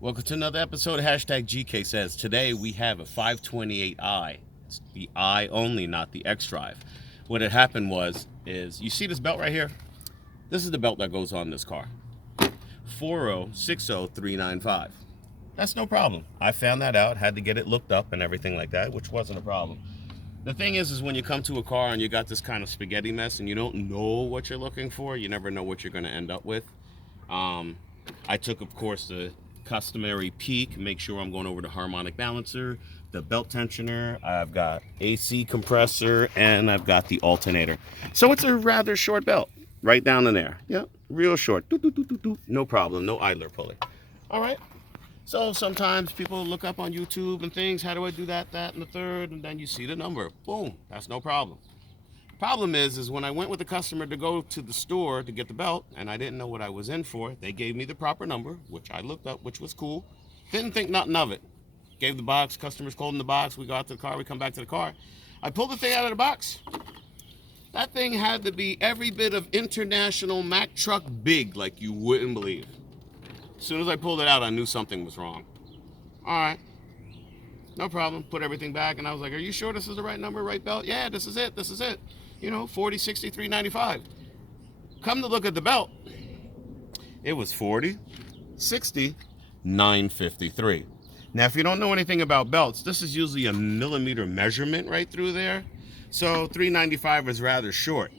Welcome to another episode of Hashtag GK Says. Today we have a 528i. It's the I only, not the X drive. What had happened is you see this belt right here? This is the belt that goes on this car. 4060395. That's no problem. I found that out, had to get it looked up and everything like that, which wasn't a problem. The thing is when you come to a car and you got this kind of spaghetti mess and you don't know what you're looking for, you never know what you're going to end up with. I took, of course, the customary peek, make sure I'm going over the harmonic balancer, the belt tensioner, I've got AC compressor, and I've got the alternator. So it's a rather short belt, right down in there. Yeah, real short. Doo, doo, doo, doo, doo. No problem, no idler pulley. All right. So sometimes people look up on YouTube and things, how do I do that, and the third, and then you see the number. Boom, that's no problem. Problem is when I went with the customer to go to the store to get the belt, and I didn't know what I was in for, they gave me the proper number, which I looked up, which was cool. Didn't think nothing of it. Gave the box, customer's holding the box, we go out to the car, we come back to the car. I pulled the thing out of the box. That thing had to be every bit of international Mack truck big, like you wouldn't believe. As soon as I pulled it out, I knew something was wrong. All right, no problem. Put everything back, and I was like, are you sure this is the right number, right belt? Yeah, this is it, this is it. You know, 40, 63, 95. Come to look at the belt, it was 40, 60, 953. Now, if you don't know anything about belts, this is usually a millimeter measurement right through there. So 395 is rather short.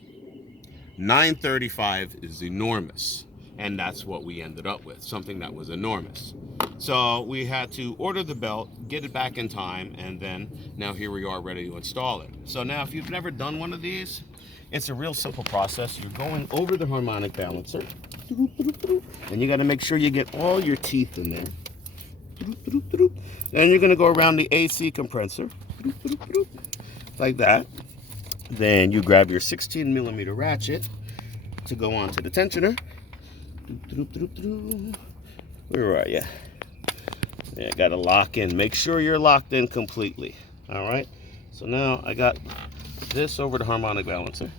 935 is enormous. And that's what we ended up with, something that was enormous. So we had to order the belt, get it back in time, and then now here we are ready to install it. So now if you've never done one of these, it's a real simple process. You're going over the harmonic balancer, and you got to make sure you get all your teeth in there. Then you're going to go around the AC compressor, like that. Then you grab your 16 millimeter ratchet to go onto the tensioner. Where are you? Yeah, got to lock in. Make sure you're locked in completely. All right. So now I got this over the harmonic balancer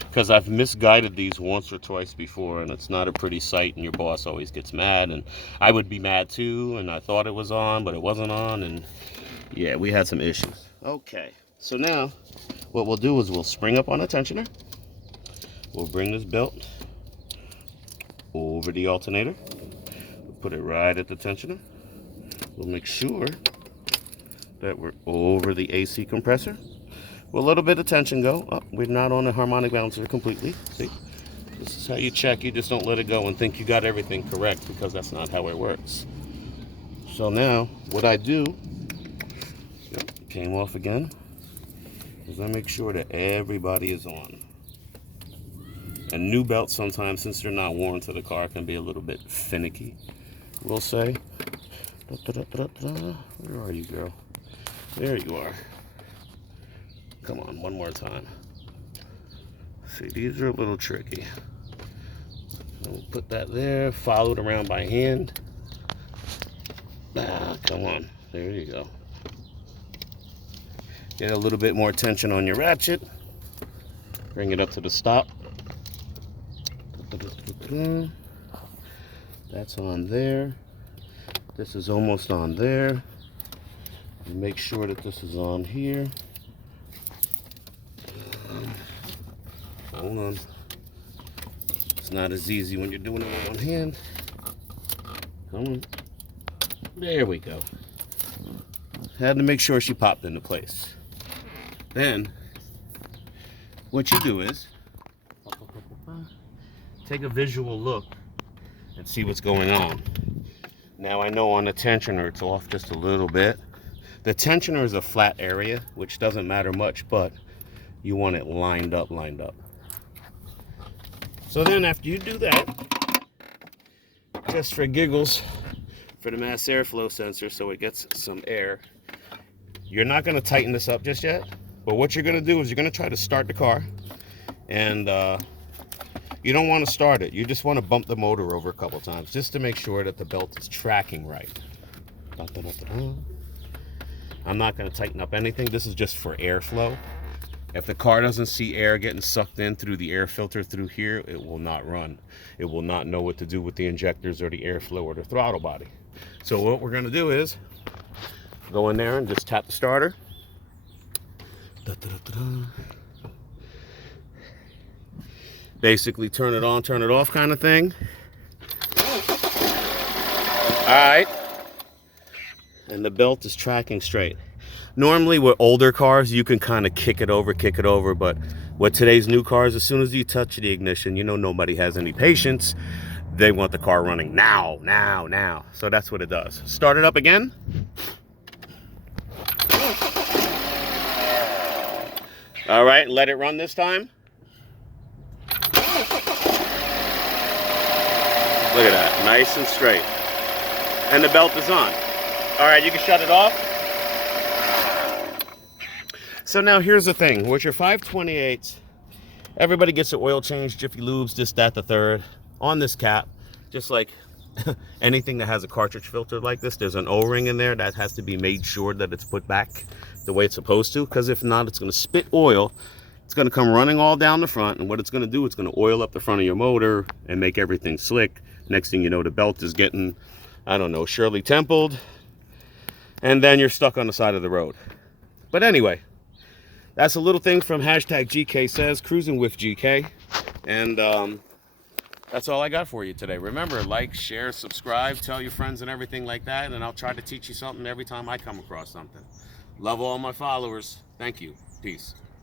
because I've misguided these once or twice before, and it's not a pretty sight, and your boss always gets mad, and I would be mad too, and I thought it was on, but it wasn't on, and yeah, we had some issues. Okay. So now what we'll do is we'll spring up on a tensioner. We'll bring this belt over the alternator. We'll put it right at the tensioner. We'll make sure that we're over the AC compressor. We'll let a bit of tension go. Oh, we're not on the harmonic balancer completely. See? This is how you check. You just don't let it go and think you got everything correct, because that's not how it works. So now what I do, came off again, is I make sure that everybody is on. A new belt sometimes, since they're not worn to the car, can be a little bit finicky, we'll say. Where are you, girl? There you are. Come on, one more time. See, these are a little tricky. We'll put that there, followed around by hand. Come on, there you go. Get a little bit more tension on your ratchet. Bring it up to the stop. That's on there. This is almost on there. And make sure that this is on here. Hold on. It's not as easy when you're doing it with one hand. Come on. There we go. Had to make sure she popped into place. Then, what you do is take a visual look and see what's going on. Now I know on the tensioner it's off just a little bit. The tensioner is a flat area, which doesn't matter much, but you want it lined up. So then after you do that, just for giggles, for the mass airflow sensor so it gets some air, you're not going to tighten this up just yet, but what you're going to do is you're going to try to start the car, and you don't want to start it. You just want to bump the motor over a couple times just to make sure that the belt is tracking right. I'm not going to tighten up anything. This is just for airflow. If the car doesn't see air getting sucked in through the air filter through here, it will not run. It will not know what to do with the injectors or the airflow or the throttle body. So what we're gonna do is go in there and just tap the starter. Basically turn it on, turn it off kind of thing. All right. And the belt is tracking straight. Normally with older cars, you can kind of kick it over, but with today's new cars, as soon as you touch the ignition, you know nobody has any patience. They want the car running now, now, now. So that's what it does. Start it up again. All right, let it run this time. Look at that, nice and straight. And the belt is on. All right, you can shut it off. So now here's the thing, with your 528s, everybody gets their oil change, Jiffy Lubes, this, that, the third. On this cap, just like anything that has a cartridge filter like this, there's an O-ring in there that has to be made sure that it's put back the way it's supposed to, because if not, it's going to spit oil. It's going to come running all down the front, and what it's going to do, it's going to oil up the front of your motor and make everything slick. Next thing you know, the belt is getting, I don't know, Shirley Templed, and then you're stuck on the side of the road. But anyway, that's a little thing from #GK says, cruising with GK. And that's all I got for you today. Remember, like, share, subscribe, tell your friends and everything like that, and I'll try to teach you something every time I come across something. Love all my followers. Thank you. Peace.